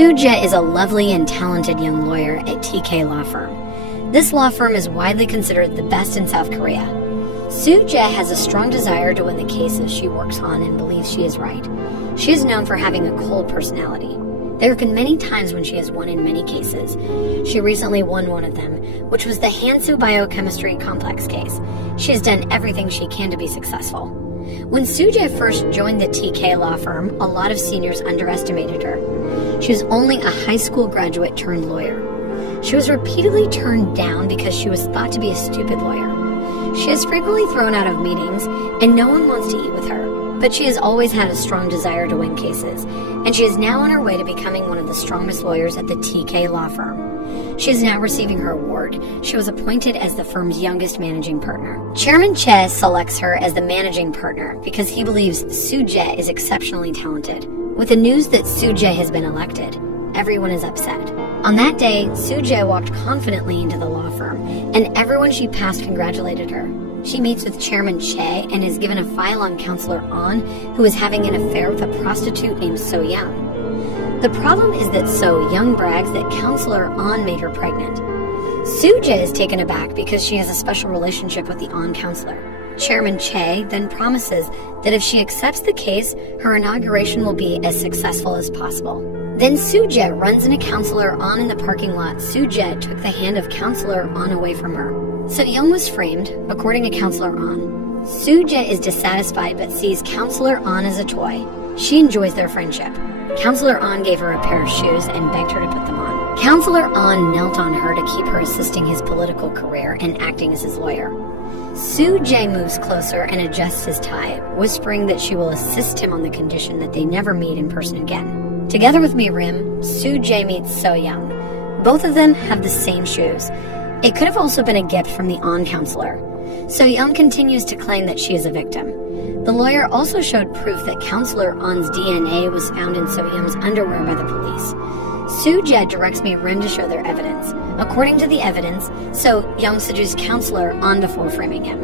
Soo-jae is a lovely and talented young lawyer at TK Law Firm. This law firm is widely considered the best in South Korea. Soo-jae has a strong desire to win the cases she works on and believes she is right. She is known for having a cold personality. There have been many times when she has won in many cases. She recently won one of them, which was the Hansu Biochemistry Complex case. She has done everything she can to be successful. When Soo-jae first joined the TK law firm, a lot of seniors underestimated her. She was only a high school graduate turned lawyer. She was repeatedly turned down because she was thought to be a stupid lawyer. She is frequently thrown out of meetings, and no one wants to eat with her. But she has always had a strong desire to win cases, and she is now on her way to becoming one of the strongest lawyers at the TK law firm. She is now receiving her award. She was appointed as the firm's youngest managing partner. Chairman Che selects her as the managing partner because he believes Soo-jae is exceptionally talented. With the news that Soo-jae has been elected, everyone is upset. On that day, Soo-jae walked confidently into the law firm, and everyone she passed congratulated her. She meets with Chairman Che and is given a file on Counselor An, who is having an affair with a prostitute named So Young. The problem is that So Young brags that Counselor An made her pregnant. Soo-jae is taken aback because she has a special relationship with the An counselor. Chairman Che then promises that if she accepts the case, her inauguration will be as successful as possible. Then Soo-jae runs into Counselor An in the parking lot. Soo-jae took the hand of Counselor An away from her. So Young was framed, according to Counselor An. Soo-jae is dissatisfied but sees Counselor An as a toy. She enjoys their friendship. Counselor An gave her a pair of shoes and begged her to put them on. Counselor An knelt on her to keep her assisting his political career and acting as his lawyer. Soo-jae moves closer and adjusts his tie, whispering that she will assist him on the condition that they never meet in person again. Together with Mi-rim, Soo-jae meets So Young. Both of them have the same shoes. It could have also been a gift from the An counselor. So Young continues to claim that she is a victim. The lawyer also showed proof that Counselor An's DNA was found in So Young's underwear by the police. Soo-jae directs Mi-rim to show their evidence. According to the evidence, So Young seduced Counselor An before framing him.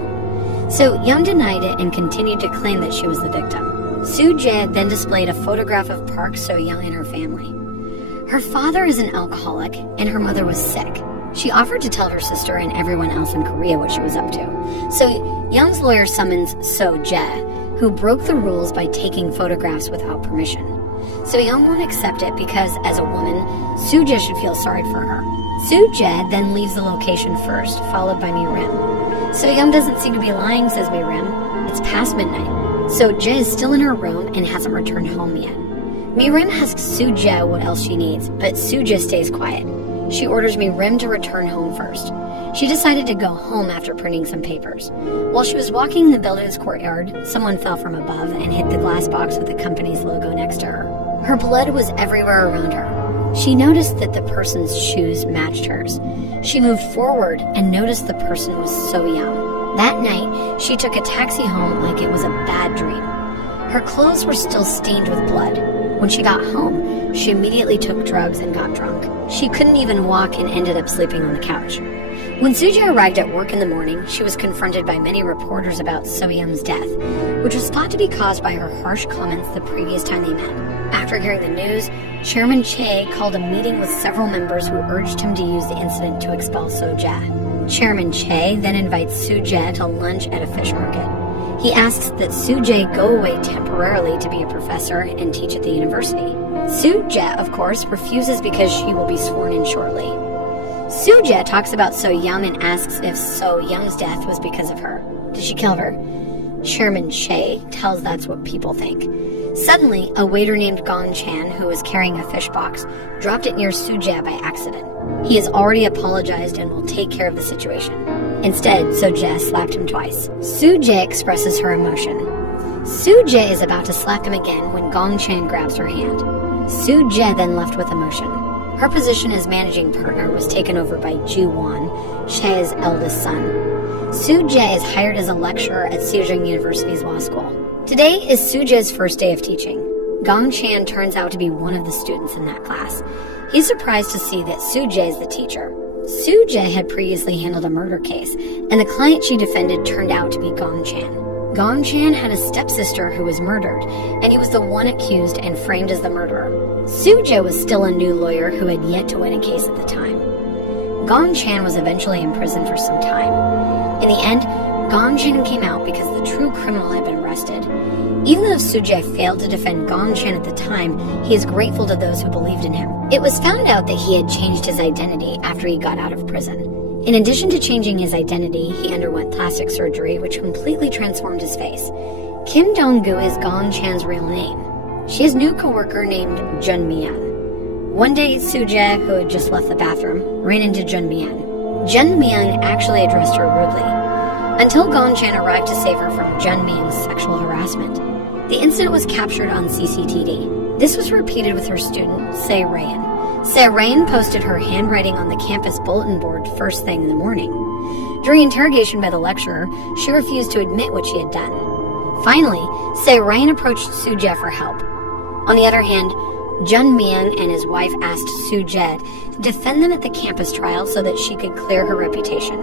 So Young denied it and continued to claim that she was the victim. Soo-jae then displayed a photograph of Park So Young and her family. Her father is an alcoholic, and her mother was sick. She offered to tell her sister and everyone else in Korea what she was up to. So Young's lawyer summons So-jae, who broke the rules by taking photographs without permission. So Young won't accept it because, as a woman, Soo-jae should feel sorry for her. Soo-jae then leaves the location first, followed by Mi-rim. So Young doesn't seem to be lying, says Mi-rim. It's past midnight. So-jae is still in her room and hasn't returned home yet. Mi-rim asks Soo-jae what else she needs, but Soo-jae stays quiet. She orders Mi-rim to return home first. She decided to go home after printing some papers. While she was walking in the building's courtyard, someone fell from above and hit the glass box with the company's logo next to her. Her blood was everywhere around her. She noticed that the person's shoes matched hers. She moved forward and noticed the person was So Young. That night, she took a taxi home like it was a bad dream. Her clothes were still stained with blood. When she got home, she immediately took drugs and got drunk. She couldn't even walk and ended up sleeping on the couch. When Soo-jae arrived at work in the morning, she was confronted by many reporters about So Young's death, which was thought to be caused by her harsh comments the previous time they met. After hearing the news, Chairman Che called a meeting with several members who urged him to use the incident to expel So-jae. Chairman Che then invites Soo-jae to lunch at a fish market. He asks that Soo-jae go away temporarily to be a professor and teach at the university. Soo-jae, of course, refuses because she will be sworn in shortly. Soo-jae talks about So Young and asks if So Young's death was because of her. Did she kill her? Chairman Che tells that's what people think. Suddenly, a waiter named Gong Chan, who was carrying a fish box, dropped it near Soo-jae by accident. He has already apologized and will take care of the situation. Instead, So-jae slapped him twice. Soo-jae expresses her emotion. Soo-jae is about to slap him again when Gong Chan grabs her hand. Soo-jae then left with emotion. Her position as managing partner was taken over by Ju-won, Che's eldest son. Soo-jae is hired as a lecturer at Sejong University's law school. Today is Soo-jae's first day of teaching. Gong Chan turns out to be one of the students in that class. He's surprised to see that Soo-jae is the teacher. Soo-jae had previously handled a murder case, and the client she defended turned out to be Gong Chan. Gong Chan had a stepsister who was murdered, and he was the one accused and framed as the murderer. Soo-jae was still a new lawyer who had yet to win a case at the time. Gong Chan was eventually imprisoned for some time. In the end, Gong Chan came out because the true criminal had been arrested. Even though Soo-jae failed to defend Gong Chan at the time, he is grateful to those who believed in him. It was found out that he had changed his identity after he got out of prison. In addition to changing his identity, he underwent plastic surgery, which completely transformed his face. Kim Dong-gu is Gong Chan's real name. She has a new co-worker named Jun Myung. One day, Soo-jae, who had just left the bathroom, ran into Jun Myung. Jun Myung actually addressed her rudely, until Gong Chan arrived to save her from Jun Myung's sexual harassment. The incident was captured on CCTV. This was repeated with her student, Se Rayan. Se Rayan posted her handwriting on the campus bulletin board first thing in the morning. During interrogation by the lecturer, she refused to admit what she had done. Finally, Se Rayan approached Soo-jae for help. On the other hand, Jun Myung and his wife asked Soo-jae to defend them at the campus trial so that she could clear her reputation.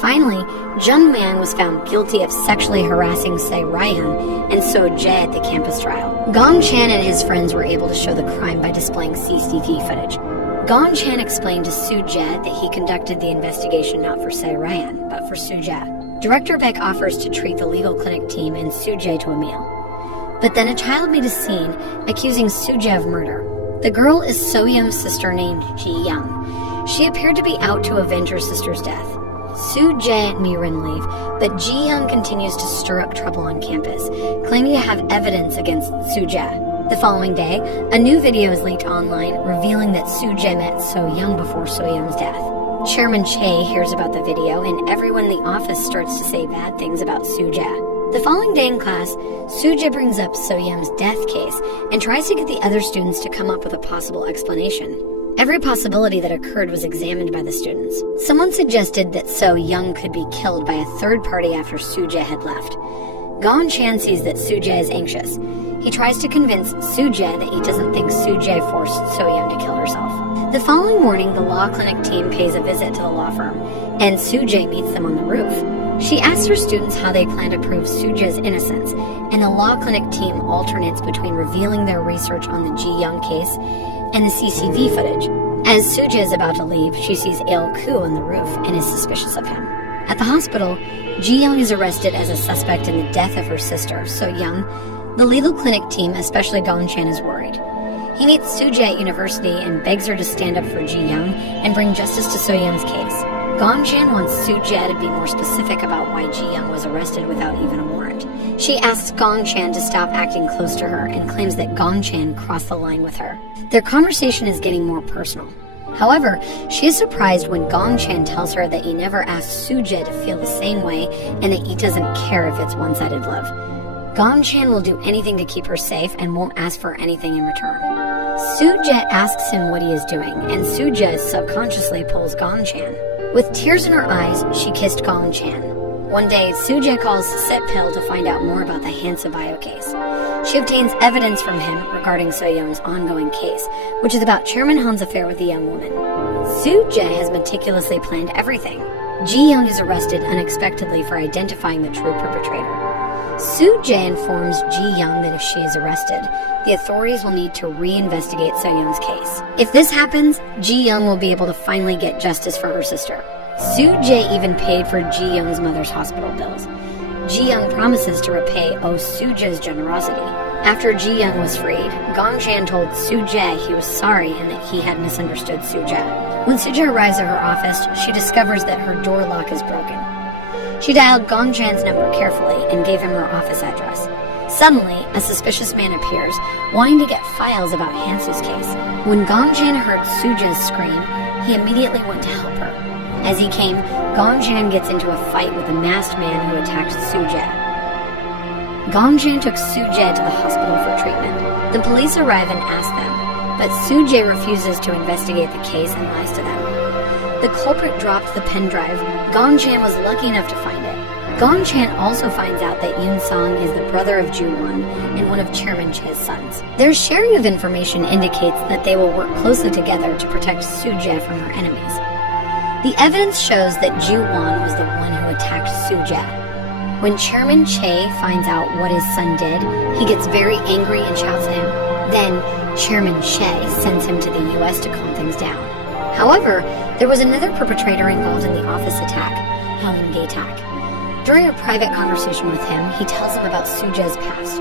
Finally, Jun Myung was found guilty of sexually harassing Se Rayan and Soo-jae at the campus trial. Gong Chan and his friends were able to show the crime by displaying CCTV footage. Gong Chan explained to Soo-jae that he conducted the investigation not for Se Rayan, but for Soo-jae. Director Beck offers to treat the legal clinic team and Soo-jae to a meal. But then a child made a scene accusing Soo-jae of murder. The girl is So-young's sister named Ji-young. She appeared to be out to avenge her sister's death. Soo-jae and Mirin leave, but Ji-young continues to stir up trouble on campus, claiming to have evidence against Soo-jae. The following day, a new video is leaked online revealing that Soo-jae met So-young before So-young's death. Chairman Che hears about the video, and everyone in the office starts to say bad things about Soo-jae. The following day in class, Soo-jae brings up So-young's death case and tries to get the other students to come up with a possible explanation. Every possibility that occurred was examined by the students. Someone suggested that So-young could be killed by a third party after Soo-jae had left. Gong Chan sees that Soo-jae is anxious. He tries to convince Soo-jae that he doesn't think Soo-jae forced So-young to kill herself. The following morning, the law clinic team pays a visit to the law firm, and Soo-jae meets them on the roof. She asks her students how they plan to prove Soo-jae's innocence, and the law clinic team alternates between revealing their research on the Ji-young case and the CCTV footage. As Soo-jae is about to leave, she sees Il-koo on the roof and is suspicious of him. At the hospital, Ji-young is arrested as a suspect in the death of her sister, So-young. The legal clinic team, especially Gong Chan, is worried. He meets Soo-jae at university and begs her to stand up for Ji-young and bring justice to So-young's case. Gong Chan wants Soo-jae to be more specific about why Ji-young was arrested without even a warrant. She asks Gong Chan to stop acting close to her and claims that Gong Chan crossed the line with her. Their conversation is getting more personal. However, she is surprised when Gong Chan tells her that he never asked Soo-jae to feel the same way and that he doesn't care if it's one-sided love. Gong Chan will do anything to keep her safe and won't ask for anything in return. Soo-jae asks him what he is doing, and Soo-jae subconsciously pulls Gong Chan. With tears in her eyes, she kissed Gong Chan. One day, Soo-jae calls Sep-pil to find out more about the Hansa Bio case. She obtains evidence from him regarding So-young's ongoing case, which is about Chairman Han's affair with the young woman. Soo-jae has meticulously planned everything. Ji-young is arrested unexpectedly for identifying the true perpetrator. Soo-jae informs Ji-young that if she is arrested, the authorities will need to reinvestigate So-young's case. If this happens, Ji-young will be able to finally get justice for her sister. Soo-jae even paid for Ji-young's mother's hospital bills. Ji-young promises to repay Soo-jae's generosity. After Ji-young was freed, Gong Chan told Soo-jae he was sorry and that he had misunderstood Soo-jae. When Soo-jae arrives at her office, she discovers that her door lock is broken. She dialed Gong Chan's number carefully and gave him her office address. Suddenly, a suspicious man appears, wanting to get files about Hansu's case. When Gong Chan heard Soo-jae's scream, he immediately went to help her. As he came, Gong Chan gets into a fight with a masked man who attacked Soo-jae. Gong Chan took Soo-jae to the hospital for treatment. The police arrive and ask them, but Soo-jae refuses to investigate the case and lies to them. The culprit dropped the pen drive. Gong Chan was lucky enough to find it. Gong Chan also finds out that Yoon Song is the brother of Ju-won and one of Chairman Che's sons. Their sharing of information indicates that they will work closely together to protect Soo-jae from her enemies. The evidence shows that Ju-won was the one who attacked Soo-jae. When Chairman Che finds out what his son did, he gets very angry and shouts at him. Then, Chairman Che sends him to the U.S. to calm things down. However, there was another perpetrator involved in the office attack, Helen Gaitak. During a private conversation with him, he tells him about Soo-jae's past.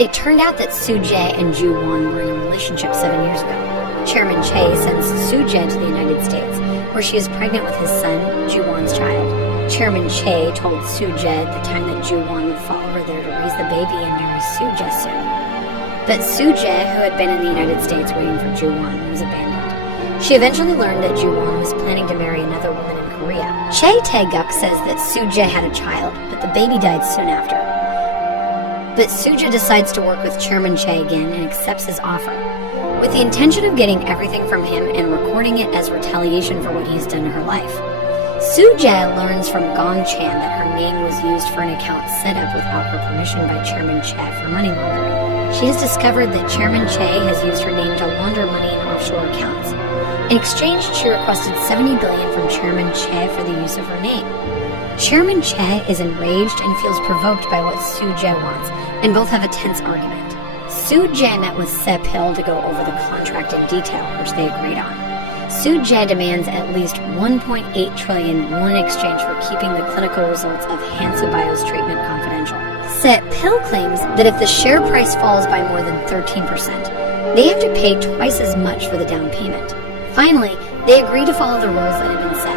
It turned out that Soo-jae and Ju-won were in a relationship 7 years ago. Chairman Che sends Soo-jae to the United States, where she is pregnant with his son, Ju-won's child. Chairman Che told Soo-jae at the time that Ju-won would follow her there to raise the baby and marry Soo-jae soon. But Soo-jae, who had been in the United States waiting for Ju-won, was abandoned. She eventually learned that Ju-won was planning to marry another woman in Korea. Che Tae-guk says that Soo-jae had a child, but the baby died soon after. But Soo-jae decides to work with Chairman Che again and accepts his offer, with the intention of getting everything from him and recording it as retaliation for what he has done to her life. Soo-jae learns from Gong Chan that her name was used for an account set up without her permission by Chairman Che for money laundering. She has discovered that Chairman Che has used her name to launder money in offshore accounts. In exchange, she requested $70 billion from Chairman Che for the use of her name. Chairman Che is enraged and feels provoked by what Soo-jae wants, and both have a tense argument. Soo-jae met with Seo-pil to go over the contract in detail, which they agreed on. Soo-jae demands at least 1.8 trillion won in exchange for keeping the clinical results of Hansa Bio's treatment confidential. Seo-pil claims that if the share price falls by more than 13%, they have to pay twice as much for the down payment. Finally, they agree to follow the rules that have been set.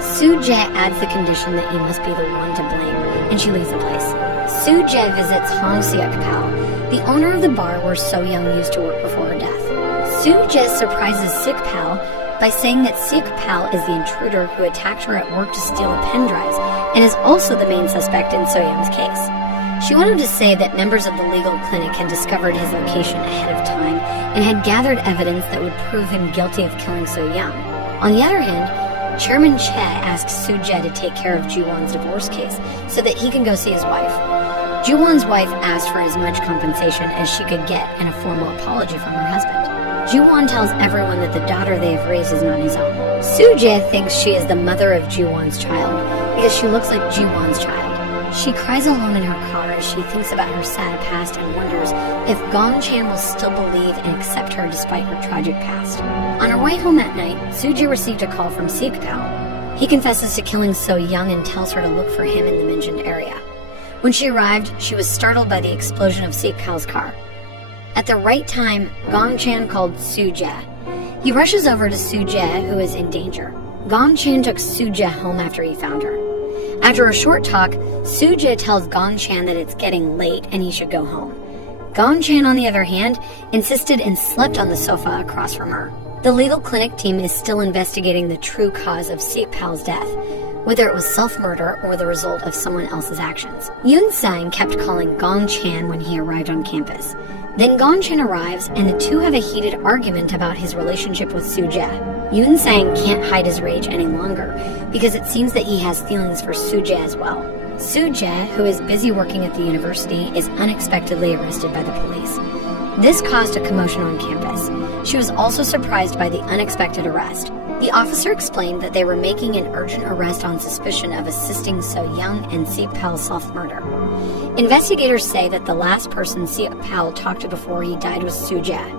Soo-jae adds the condition that he must be the one to blame, and she leaves the place. Soo-jae visits Hong Seok-pal, the owner of the bar where So-young used to work before her death. Soo-jae surprises Seok-pal by saying that Seok-pal is the intruder who attacked her at work to steal the pen drives, and is also the main suspect in So-young's case. She wanted to say that members of the legal clinic had discovered his location ahead of time and had gathered evidence that would prove him guilty of killing So-young. On the other hand, Chairman Che asks Soo-jae to take care of Ju-won's divorce case so that he can go see his wife. Ju-won's wife asked for as much compensation as she could get and a formal apology from her husband. Ju-won tells everyone that the daughter they have raised is not his own. Soo-jae thinks she is the mother of Ju-won's child because she looks like Ju-won's child. She cries alone in her car as she thinks about her sad past and wonders if Gong Chan will still believe and accept her despite her tragic past. On her way home that night, Soo-jae received a call from Seok-pal. He confesses to killing So-young and tells her to look for him in the mentioned area. When she arrived, she was startled by the explosion of Seok-pal's car. At the right time, Gong Chan called Soo-jae. He rushes over to Soo-jae, who is in danger. Gong Chan took Soo-jae home after he found her. After a short talk, Soo-jae tells Gong Chan that it's getting late and he should go home. Gong Chan, on the other hand, insisted and slept on the sofa across from her. The legal clinic team is still investigating the true cause of Seok-pal's death, whether it was self-murder or the result of someone else's actions. Yoon Sang kept calling Gong Chan when he arrived on campus. Then Gong Chan arrives, and the two have a heated argument about his relationship with Soo-jae. Yoon Sang can't hide his rage any longer, because it seems that he has feelings for Soo-jae as well. Soo-jae, who is busy working at the university, is unexpectedly arrested by the police. This caused a commotion on campus. She was also surprised by the unexpected arrest. The officer explained that they were making an urgent arrest on suspicion of assisting So-young and Seok-pal's self-murder. Investigators say that the last person Seok-pal talked to before he died was Soo-jae.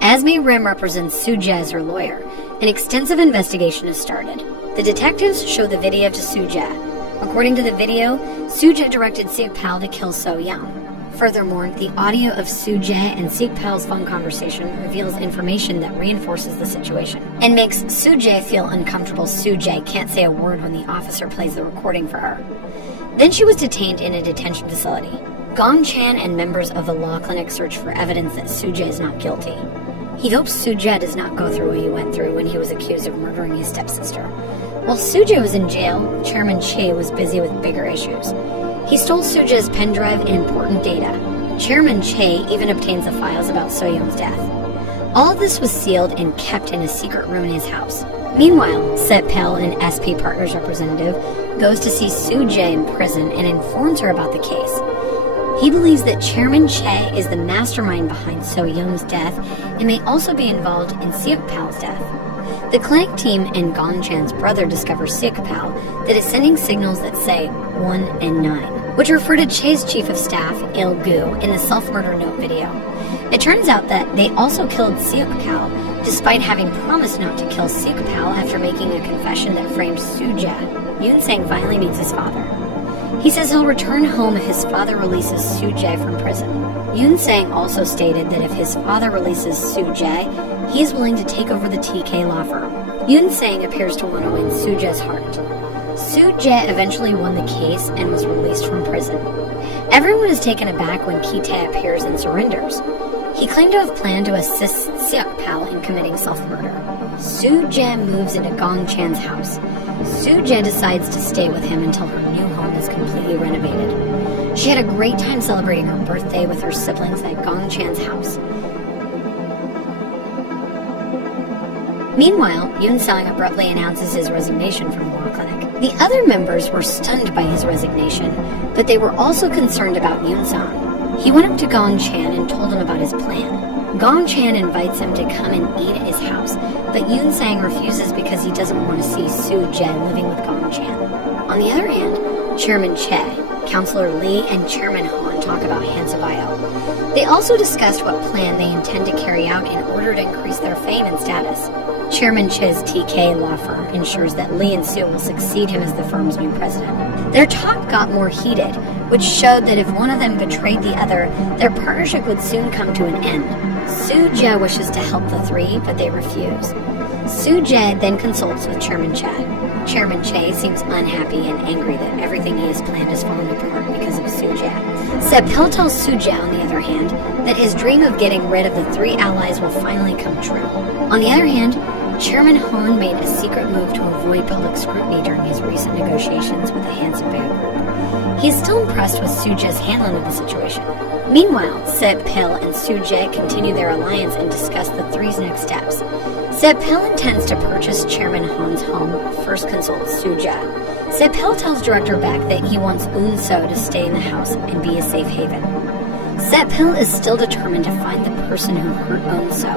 Asmi Rim represents Soo-jae as her lawyer. An extensive investigation has started. The detectives show the video to Soo-jae. According to the video, Soo-jae directed Seok-pal to kill So-young. Furthermore, the audio of Soo-jae and Seok-pal's phone conversation reveals information that reinforces the situation and makes Soo-jae feel uncomfortable. Soo-jae can't say a word when the officer plays the recording for her. Then she was detained in a detention facility. Gong Chan and members of the law clinic search for evidence that Soo-jae is not guilty. He hopes Soo-jae does not go through what he went through when he was accused of murdering his stepsister. While Soo-jae was in jail, Chairman Che was busy with bigger issues. He stole Soo-jae's pen drive and important data. Chairman Che even obtains the files about So-young's death. All of this was sealed and kept in a secret room in his house. Meanwhile, Seo-pil, an SP Partners representative, goes to see Soo-jae in prison and informs her about the case. He believes that Chairman Che is the mastermind behind So-young's death and may also be involved in Seok-pal's death. The clinic team and Gong Chan's brother discover Seok-pal that is sending signals that say 1 and 9, which refer to Che's chief of staff, Il-gu, in the self-murder note video. It turns out that they also killed Seok-pal, despite having promised not to kill Seok-pal after making a confession that framed Soo-jae. Yoon-sang finally meets his father. He says he'll return home if his father releases Soo-jae from prison. Yoon-sang also stated that if his father releases Soo-jae, he is willing to take over the TK law firm. Yoon-sang appears to want to win Soo-jae's heart. Soo-jae eventually won the case and was released from prison. Everyone is taken aback when Ki-tae appears and surrenders. He claimed to have planned to assist Seok-pal in committing self-murder. Soo-jae moves into Gong Chan's house. Soo-jae decides to stay with him until her new home is completely renovated. She had a great time celebrating her birthday with her siblings at Gong Chan's house. Meanwhile, Yoon-sang abruptly announces his resignation from the law clinic. The other members were stunned by his resignation, but they were also concerned about Yoon-sang. He went up to Gong Chan and told him about his plan. Gong Chan invites him to come and eat at his house, but Yoon-sang refuses because he doesn't want to see Soo-jae living with Gong Chan. On the other hand, Chairman Che, Counselor Lee, and Chairman Han talk about Hansabayo. They also discussed what plan they intend to carry out in order to increase their fame and status. Chairman Che's TK law firm ensures that Lee and Soo will succeed him as the firm's new president. Their talk got more heated, which showed that if one of them betrayed the other, their partnership would soon come to an end. Soo-jae wishes to help the three, but they refuse. Soo-jae then consults with Chairman Che. Chairman Che seems unhappy and angry that everything he has planned has fallen apart because of Soo-jae. Seok-pal tells Soo-jae, on the other hand, that his dream of getting rid of the three allies will finally come true. On the other hand, Chairman Han made a secret move to avoid public scrutiny during his recent negotiations with the Hansabayo group. He is still impressed with Soo-jae's handling of the situation. Meanwhile, Seok-pal and Soo-jae continue their alliance and discuss the three's next steps. Seok-pal intends to purchase Chairman Han's home, but first consults Soo-jae. Seok-pal tells Director Beck that he wants Eun-so to stay in the house and be a safe haven. Seok-pal is still determined to find the person who hurt Eun-so,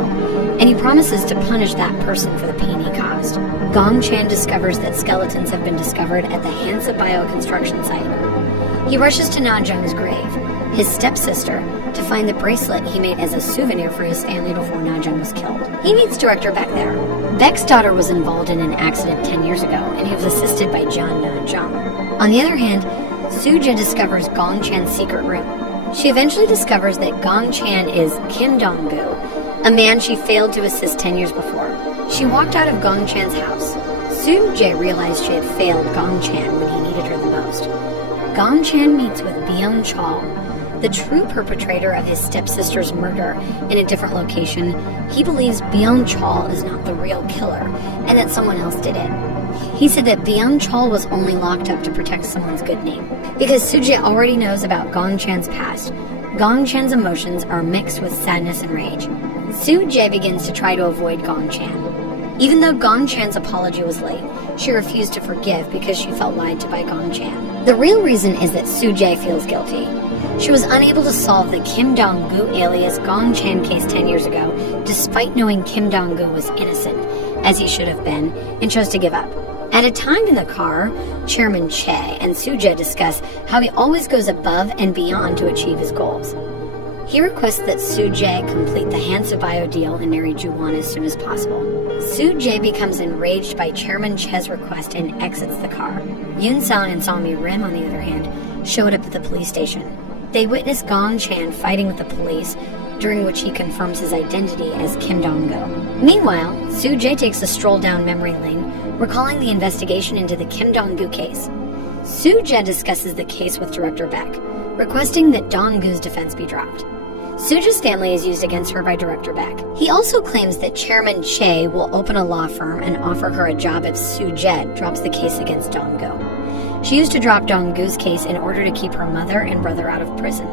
and he promises to punish that person for the pain he caused. Gong Chan discovers that skeletons have been discovered at the Hansabayo construction site. He rushes to Na-jung's grave, his stepsister, to find the bracelet he made as a souvenir for his family before Na-jung was killed. He meets Director Beck there. Beck's daughter was involved in an accident 10 years ago, and he was assisted by John Na-jung. On the other hand, Soo-jae discovers Gong Chan's secret room. She eventually discovers that Gong Chan is Kim Dong-gu, a man she failed to assist 10 years before. She walked out of Gong Chan's house. Soo-jae realized she had failed Gong Chan when he needed her the most. Gong Chan meets with Byung-chul, the true perpetrator of his stepsister's murder, in a different location. He believes Byung-chul is not the real killer, and that someone else did it. He said that Byung-chul was only locked up to protect someone's good name. Because Soo-jae already knows about Gong Chan's past, Gong Chan's emotions are mixed with sadness and rage. Soo-jae begins to try to avoid Gong Chan. Even though Gong Chan's apology was late, she refused to forgive because she felt lied to by Gong Chan. The real reason is that Soo-jae feels guilty. She was unable to solve the Kim Dong-gu alias Gong Chan case 10 years ago, despite knowing Kim Dong-gu was innocent, as he should have been, and chose to give up. At a time in the car, Chairman Che and Soo-jae discuss how he always goes above and beyond to achieve his goals. He requests that Soo-jae complete the Hansabayo deal and marry Ju-won as soon as possible. Soo-jae becomes enraged by Chairman Che's request and exits the car. Yoon-sang and Song-mi-rim, on the other hand, showed up at the police station. They witness Gong Chan fighting with the police, during which he confirms his identity as Kim Dong-gu. Meanwhile, Soo-jae takes a stroll down memory lane, recalling the investigation into the Kim Dong-gu case. Soo-jae discusses the case with Director Beck, requesting that Dong-gu's defense be dropped. Soo-jae's family is used against her by Director Beck. He also claims that Chairman Che will open a law firm and offer her a job if Soo-jae drops the case against Dong-gu. She used to drop Dong-gu's case in order to keep her mother and brother out of prison.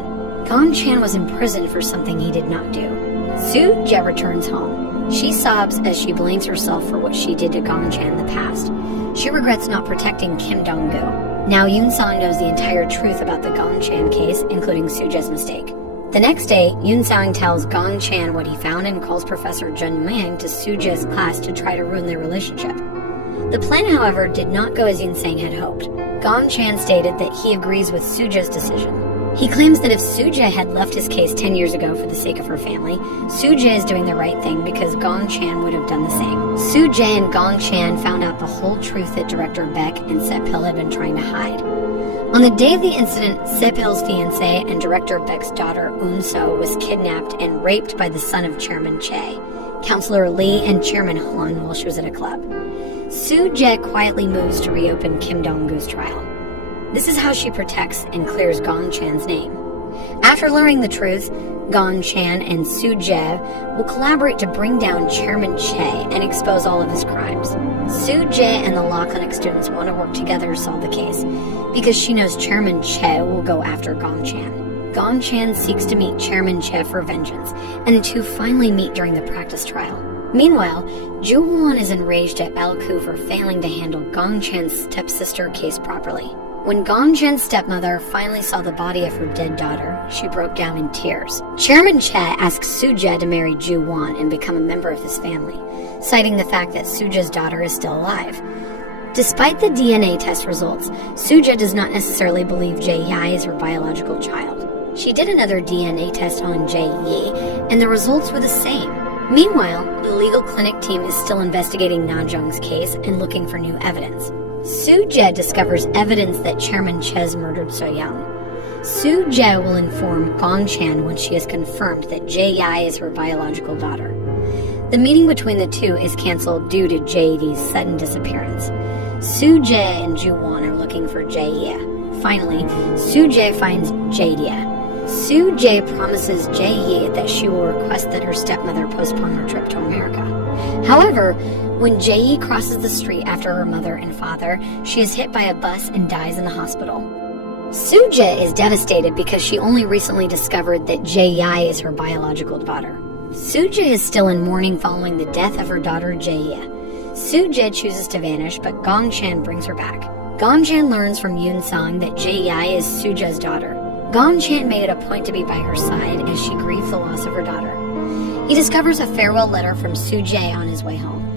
Gong Chan was imprisoned for something he did not do. Soo-jae returns home. She sobs as she blames herself for what she did to Gong Chan in the past. She regrets not protecting Kim Dong-gu. Now Yoon-sang knows the entire truth about the Gong Chan case, including Soo-jae's mistake. The next day, Yoon Sang tells Gong Chan what he found and calls Professor Jun Mang to Soo Jae's class to try to ruin their relationship. The plan, however, did not go as Yoon Sang had hoped. Gong Chan stated that he agrees with Soo Jae's decision. He claims that if Soo Jae had left his case 10 years ago for the sake of her family, Soo Jae is doing the right thing because Gong Chan would have done the same. Soo Jae and Gong Chan found out the whole truth that Director Beck and Sepil had been trying to hide. On the day of the incident, Sepil's fiancé and Director Beck's daughter Eun-so was kidnapped and raped by the son of Chairman Che, Counselor Lee, and Chairman Han while she was at a club. Soo Jae quietly moves to reopen Kim Dong-goo's trial. This is how she protects and clears Gong Chan's name. After learning the truth, Gong Chan and Soo Jae will collaborate to bring down Chairman Che and expose all of his crimes. Soo Jae and the law clinic students want to work together to solve the case because she knows Chairman Che will go after Gong Chan. Gong Chan seeks to meet Chairman Che for vengeance, and the two finally meet during the practice trial. Meanwhile, Joo Won is enraged at Balku for failing to handle Gong Chan's stepsister case properly. When Gong Chan's stepmother finally saw the body of her dead daughter, she broke down in tears. Chairman Che asks Soo Jae to marry Joo Won and become a member of his family, citing the fact that Soo Jae's daughter is still alive. Despite the DNA test results, Soo Jae does not necessarily believe Jae-yi is her biological child. She did another DNA test on Jae-yi, and the results were the same. Meanwhile, the legal clinic team is still investigating Na Jung's case and looking for new evidence. Soo Jae discovers evidence that Chairman Che's murdered So Young. Soo Jae will inform Gong Chan when she has confirmed that Jae-yi is her biological daughter. The meeting between the two is cancelled due to Jae-yi's sudden disappearance. Soo Jae and Joo Won are looking for Jae-yi. Finally, Soo Jae finds Jae-yi. Soo Jae promises Jae-yi that she will request that her stepmother postpone her trip to America. However, when Jae-yi crosses the street after her mother and father, she is hit by a bus and dies in the hospital. Soo Jae is devastated because she only recently discovered that Jae-yi is her biological daughter. Soo Jae is still in mourning following the death of her daughter Jae-yi. Soo Jae chooses to vanish, but Gong Chan brings her back. Gong Chan learns from Yoon Sang that Jae-yi is Soo Jae's daughter. Gong Chan made it a point to be by her side as she grieved the loss of her daughter. He discovers a farewell letter from Soo Jae on his way home.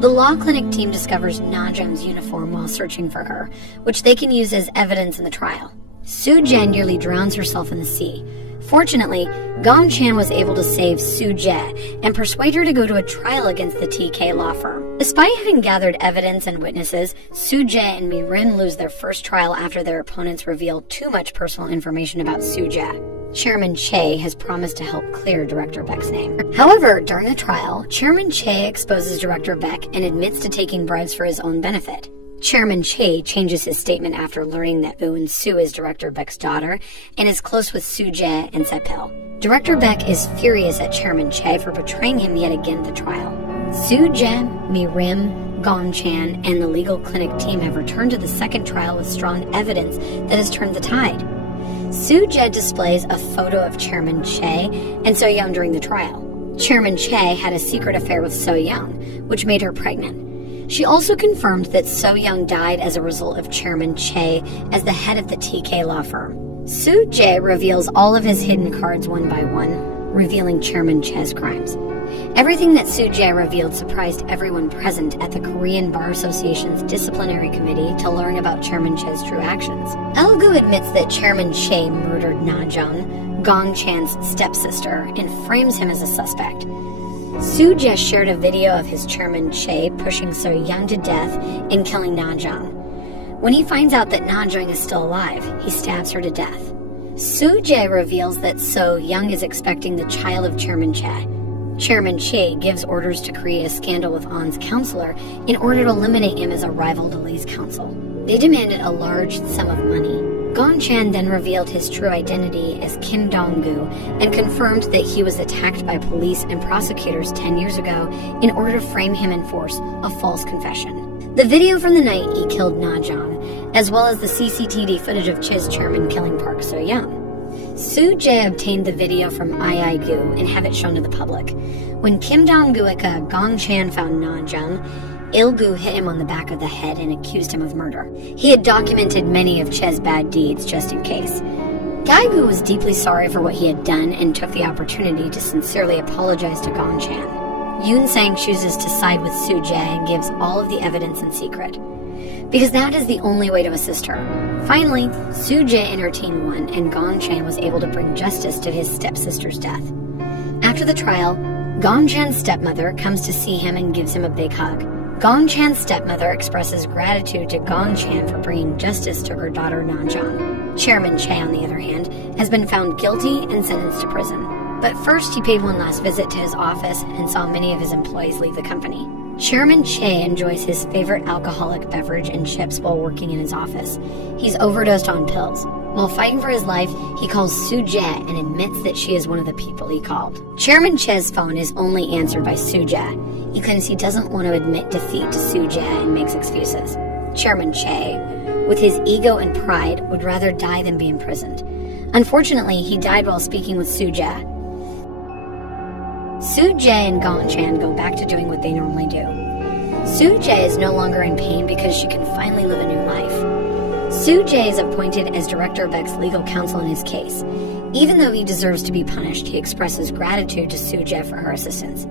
The law clinic team discovers Na Jung's uniform while searching for her, which they can use as evidence in the trial. Soo Jae nearly drowns herself in the sea. Fortunately, Gong Chan was able to save Soo Jae and persuade her to go to a trial against the TK law firm. Despite having gathered evidence and witnesses, Soo Jae and Mi Rin lose their first trial after their opponents reveal too much personal information about Soo Jae. Chairman Che has promised to help clear Director Beck's name. However, during the trial, Chairman Che exposes Director Beck and admits to taking bribes for his own benefit. Chairman Che changes his statement after learning that Eun-soo is Director Beck's daughter and is close with Soo Jae and Sepil. Director Beck is furious at Chairman Che for betraying him yet again at the trial. Soo Jae, Mi Rim, Gong Chan, and the legal clinic team have returned to the second trial with strong evidence that has turned the tide. Soo Jae displays a photo of Chairman Che and So Young during the trial. Chairman Che had a secret affair with So Young, which made her pregnant. She also confirmed that So Young died as a result of Chairman Che as the head of the TK law firm. Soo Jae reveals all of his hidden cards one by one, revealing Chairman Che's crimes. Everything that Soo Jae revealed surprised everyone present at the Korean Bar Association's disciplinary committee to learn about Chairman Che's true actions. Elgu admits that Chairman Che murdered Na Jung, Gong Chan's stepsister, and frames him as a suspect. Soo Jae shared a video of his Chairman Che pushing So Young to death and killing Na Jung. When he finds out that Na Jung is still alive, he stabs her to death. Soo Jae reveals that So Young is expecting the child of Chairman Che. Chairman Che gives orders to create a scandal with On's counselor in order to eliminate him as a rival to Lee's counsel. They demanded a large sum of money. Gong Chan then revealed his true identity as Kim Dong-gu and confirmed that he was attacked by police and prosecutors 10 years ago in order to frame him and force a false confession. The video from the night he killed Na Jung, as well as the CCTV footage of Che's chairman killing Park So Young. Soo Jae obtained the video from II-gu and have it shown to the public. When Kim Dong-guica Gong Chan found Na Jung, Il-gu hit him on the back of the head and accused him of murder. He had documented many of Che's bad deeds just in case. Gaibu was deeply sorry for what he had done and took the opportunity to sincerely apologize to Gongchan. Yoon-sang chooses to side with Soo-jae and gives all of the evidence in secret, because that is the only way to assist her. Finally, Soo-jae and her team won, and Gongchan was able to bring justice to his stepsister's death. After the trial, Gongchan's stepmother comes to see him and gives him a big hug. Gongchan's stepmother expresses gratitude to Gongchan for bringing justice to her daughter Nanjang. Chairman Che, on the other hand, has been found guilty and sentenced to prison. But first, he paid one last visit to his office and saw many of his employees leave the company. Chairman Che enjoys his favorite alcoholic beverage and chips while working in his office. He's overdosed on pills. While fighting for his life, he calls Soo-jae and admits that she is one of the people he called. Chairman Che's phone is only answered by Soo-jae, because he doesn't want to admit defeat to Soo-jae and makes excuses. Chairman Che, with his ego and pride, would rather die than be imprisoned. Unfortunately, he died while speaking with Soo-jae. Soo-jae and Gongchan go back to doing what they normally do. Soo-jae is no longer in pain because she can finally live a new life. Soo-jae is appointed as Director of X's legal counsel in his case. Even though he deserves to be punished, he expresses gratitude to Soo-jae for her assistance.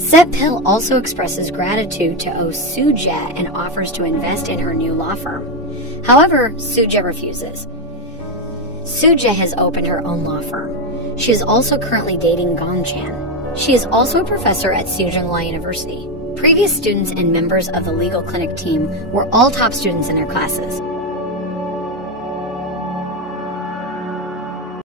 Sep-pil also expresses gratitude to Soo-jae and offers to invest in her new law firm. However, Soo-jae refuses. Soo-jae has opened her own law firm. She is also currently dating Gongchan. She is also a professor at Sejong University. Previous students and members of the legal clinic team were all top students in their classes.